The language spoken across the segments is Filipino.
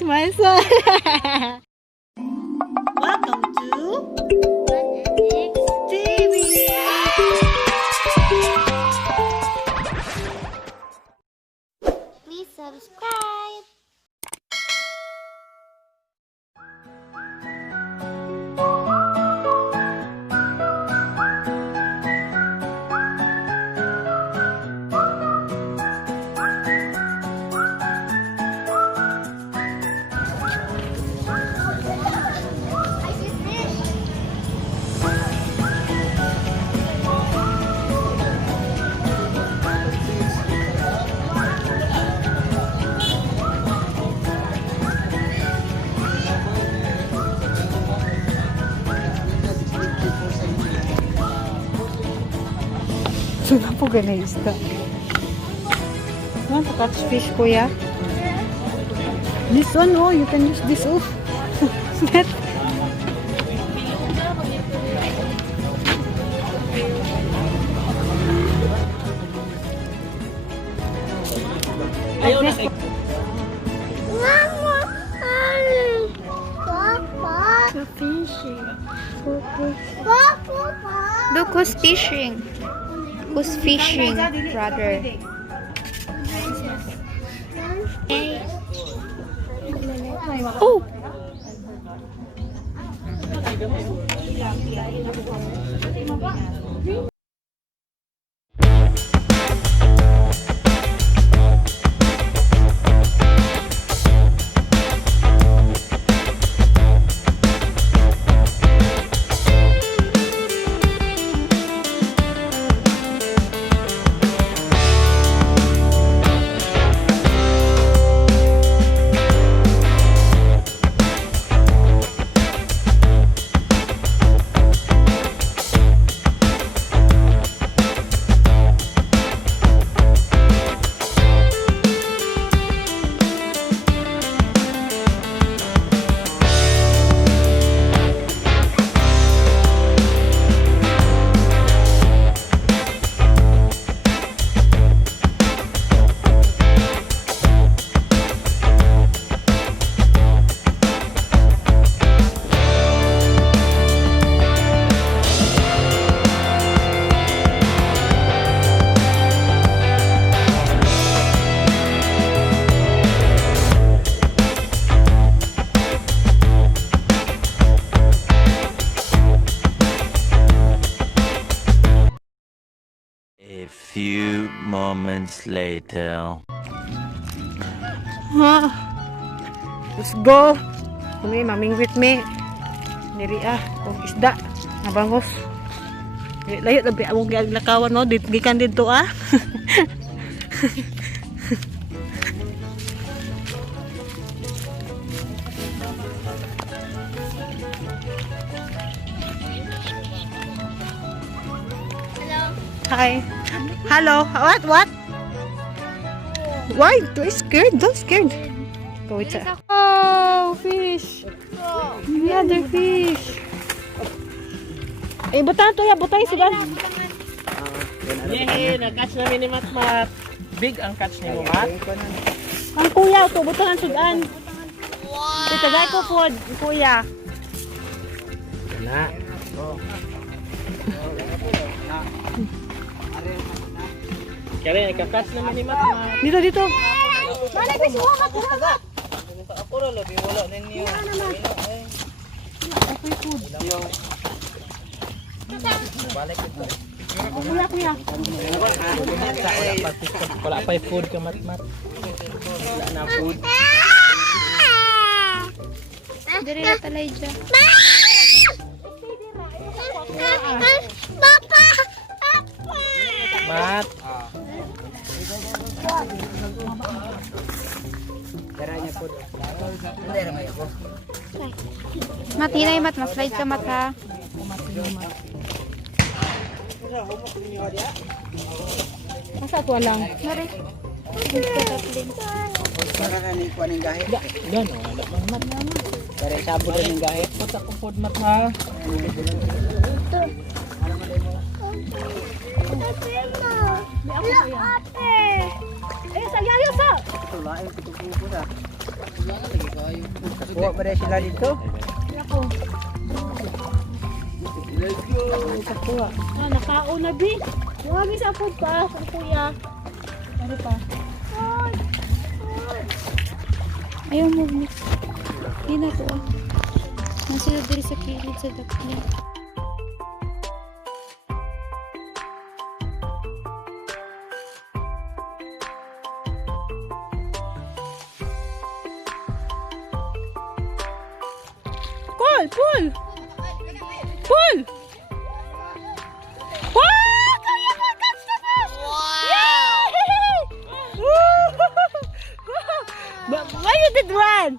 smile, smile. Welcome to TV. Please subscribe. Saan po ganay isda? Want to catch fish, kuya? This one, oh, you can use this, oh. Net. Look who's fishing. Who's fishing, brother? Oh! A few moments later. Let's go. Kami, mamingwit me. Niriya, kung isda. Nabangos. Layo, labi akong giaglakawan, no? Gikan dito, ah. Hi. Hello. What? Why? Don't scared. Don't scared. Go with that. Oh, fish. Another fish. Eh, butang to ya. Butang sudan. Yay, nag-catch namin ni Matmat. Big ang catch ni Mat. Ang kuya to. Butang sudan. Wow. Itagay ko food. Kuya. Na. Kaya nagka-catch namin ni Matmat. Dito. Mana fish mo ka? Ako rin, labi wala ninyo. Okay, food. Balik ito. Kuya. Wala pa yung food ka Matmat. Wala na food. Dari na talay dyan. Mat. Mat, hinay Mat. Mas-slide ka Mat ha. Masa ko lang. Nari. Yan o, Mat. Kaya sabon rin yung gahit. Punta ko food Mat ha. Ate! Eh, sa yayo sa! Lain ko po sa. Kuha ba rin sila dito? Nakakuha. Nakaon na, Bi. Huwag sa food pa, kuya. Ano pa? Ayaw mo, Miss. Hindi na to. Nasila diri sa kilid sa dakli. Pull! Pull! Pull! Wow! Kuya, catch the fish! Wow! But why you did run?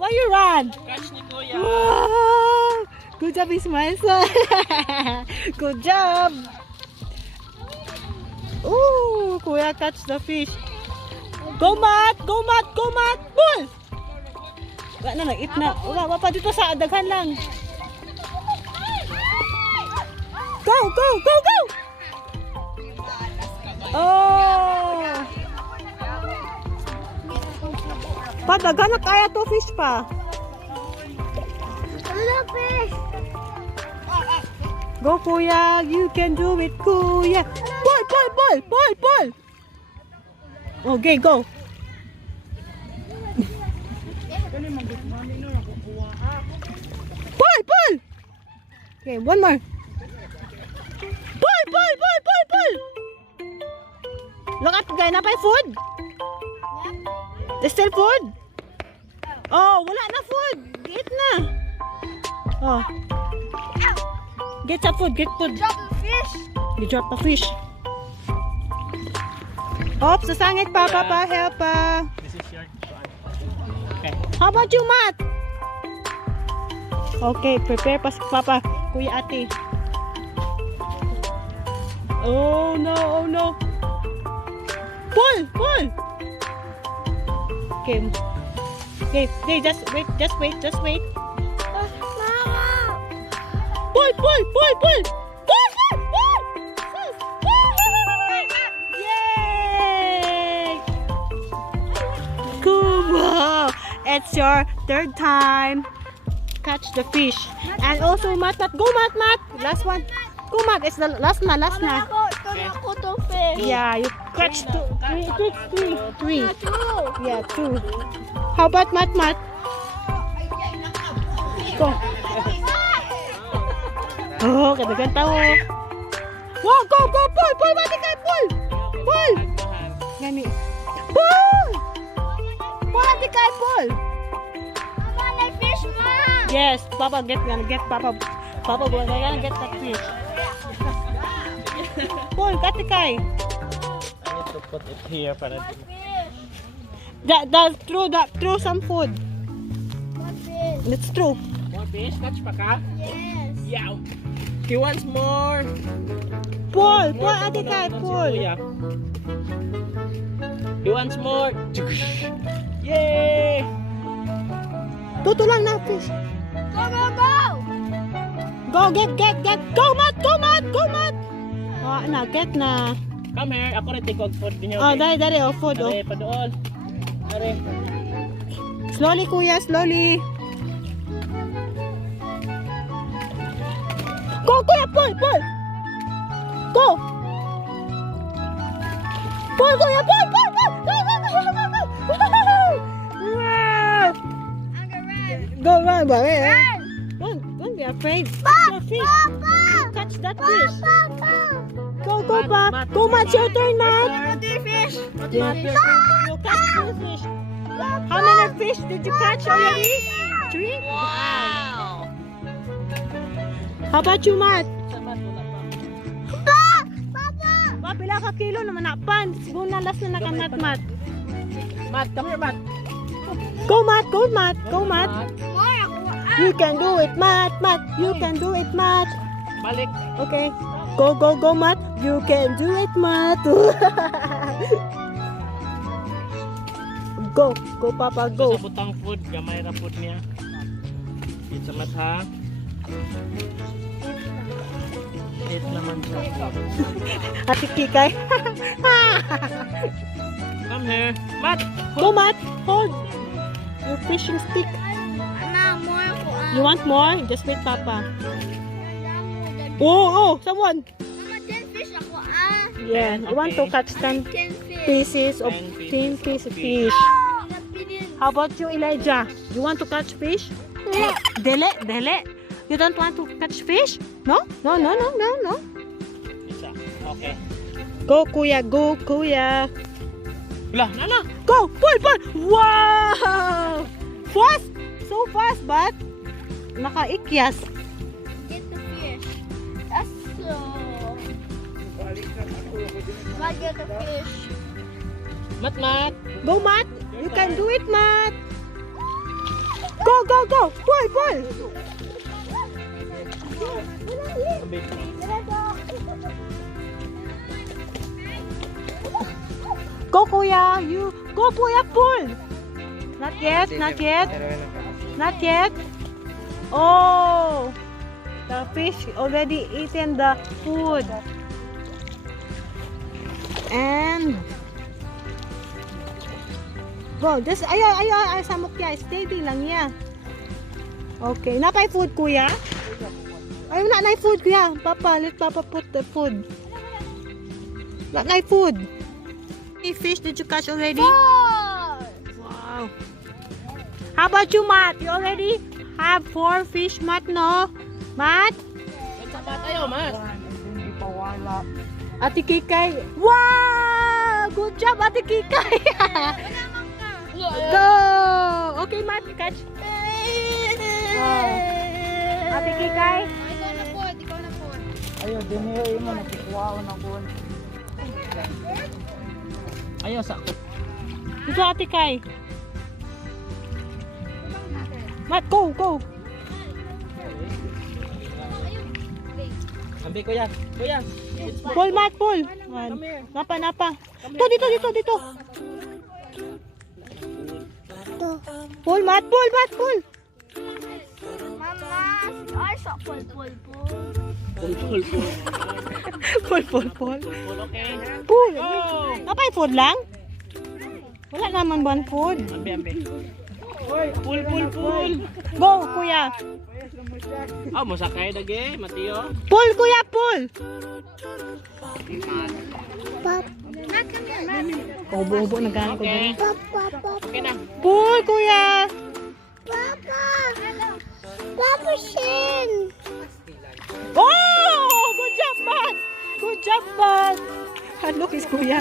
Why you run? Catch ni Kuya. Wow! Good job, Ismail. Good job. Ooh, Kuya catch the fish. Go Matt! Go Matt! Go Matt! Pull! Wala na, nag-eat na. Wala pa dito sa daghan lang. Go! Go! Go! Go! Oh! Pa, daghan na kaya to fish pa. Go, Kuya. You can do it, Kuya. Pull! Pull! Pull! Pull! Pull! Okay, go. Pull! Pull! Okay, one more. Pull! Pull! Pull! Pull! Pull! Look at the guy. Napay food? There's still food? Oh, wala na food. Get na. Oh. Get some food. Get food. Drop the fish. You drop the fish. Oops, sasangit pa. Papa, help pa. This is your... Okay. How about you, Matt? Okay, prepare pa si Papa. Kuya Ate. Oh no, oh no. Pull, pull. Okay. Okay, okay, just wait, just wait, just wait. Pull, pull, pull, pull. Pull, pull, pull. Yay! Cool. Wow. It's your third time. Catch the fish. And also, Matt, go, Matt. Last one. Go, Matt. It's the last na, last na. Yeah, you catch three. Yeah, two. How about Matt? Go. Oh, kadagan tao. Wow, go, pull, mati kay, pull. Gani. Pull, mati kay, pull. Yes, Papa gonna get Papa gonna get that fish. Pull, katikai. I need to put it here para... Throw some food. Let's throw. More fish? Catch pa ka? Yes. Yeah. He wants more. Pull, More atikai, si pull. Kuya. He wants more. Yay! Tuto lang na fish. Go, get. Go, Matt. Na, get na. Come here. Ako rin tikog food ninyo. Oh, dari, food, oh. Are, padoon. Are. Slowly, Kuya, slowly. Go, Kuya, pull. Go. Pull, Kuya, pull. Go. Wow. Go, run, baby. Don't be afraid. Your fish. Catch that fish. Go, Pa. Go, Matt. Your turn, Matt. Yeah. You catch two fish. How many fish did you catch already? 3? Wow. How about you, Matt? Pa, pila ka kilo naman nakpan. Siguro na last na nakanat, Matt. Matt, come here, Matt. Go, Matt. You can do it, Matt. You can do it, Matt. Balik. Okay. Go, Matt. You can do it, Matt. Go, Papa, go. Sa butang food, gamay ra food niya. Eat sa Matt, ha? Eat naman siya. Ate Kikay. Come here. Matt! Go, Matt. Hold. Your fishing stick. Ana, more ko. You want more? Just wait, Papa. Oh, someone. Mama, 10 fish ako. Yeah, I want to catch 10 10 fish. pieces of 10 pieces of fish. How about you, Elijah? You want to catch fish? Dele. You don't want to catch fish? No. Isa. Okay. Go, Kuya. Go, Kuya. Wala, nana. Go, pull. Wow! Fast. So fast, but nakaikyas. Get the fish. That's so. I get the fish. Mat. Go, Matt. You can do it, Matt. Go. Pull. Go, Kuya. You go, Kuya. Pull. Not yet. Oh, the fish already eaten the food. And go. Just ayo samok ya. Steady lang ya. Okay, napay food, Kuya. Ay, na food, Kuya. Papa, let Papa put the food. Not food. How many fish did you catch already? 4. Wow. How about you, Matt? You already have 4 fish, Matt, no? Matt? Mat, ayo, Mat. Ate Kikay. Wow! Good job, Ate Kikay. Go! Okay, Matt, catch. Oh. Ate Kikay. Ikaw na po. Ayo, dinero mo nakikuha na ko. Ayo, sakto. Dito, Ate Kay. Matt, go. Ambi ko yan. Kuya. Pull, Matt, pull. Napa. Dito. Pull, Matt, pull. Mama, ay, sa pull. Pull. Pull. Okay. Pull. Oh. Napay food lang? Wala naman ba food? Ambi. Pull. Go, Kuya. Musakay dagi, Mateo. Pull, Kuya, pull. Ubo na gano'n ko. Okay. Okay na. Pull, Kuya. Papa Shin. Oh! Good job, Matt. Look, is Kuya.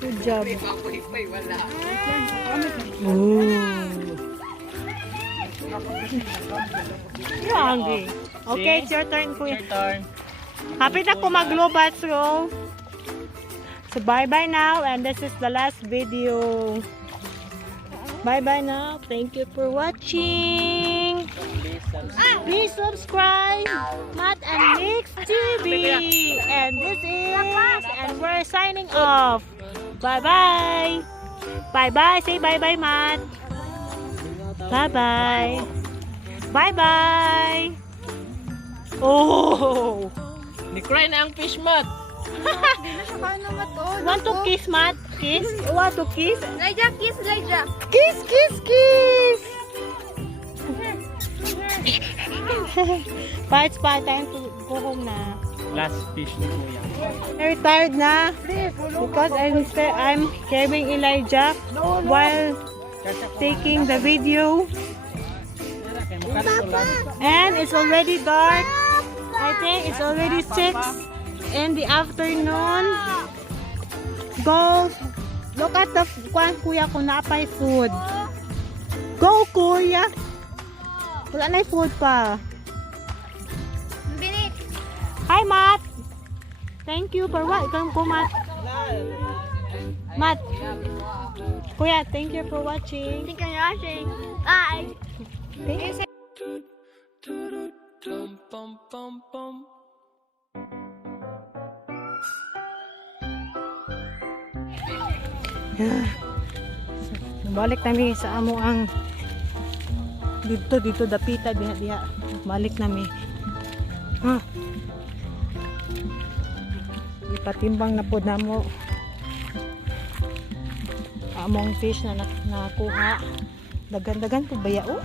Good job. Ooh. You're hungry. Okay, it's your turn, Kuya. Your turn. Happy na ko mag-lobat, so bye-bye now, and this is the last video. Bye-bye now. Thank you for watching. Please subscribe, Matt and Nick's TV. And this is, and we're signing off. Bye-bye. Bye-bye. Say bye-bye, Matt. Bye-bye. Bye-bye. Oh! Ni-cry na ang fish, Mat. Want to kiss, Matt? Kiss? Want to kiss? Elijah, kiss, Elijah. Kiss! It's time to go home na. Last fish ni Kuya. Very tired na because I'm carrying Elijah while taking the video, and it's already dark. I think it's already 6 in the afternoon. Go look at the Kuya kung napay food. Go, Kuya. Wala na food pa. Binik. Hi, Matt. Thank you for what? Come, Matt. Matt. Kuya, thank you for watching. Thank you for watching. Bye. Thank you. Balik kami sa amo ang dito dapita diha. Balik nami. Ipatimbang na po namo among fish na nakuha. Dagan-dagan po baya oh.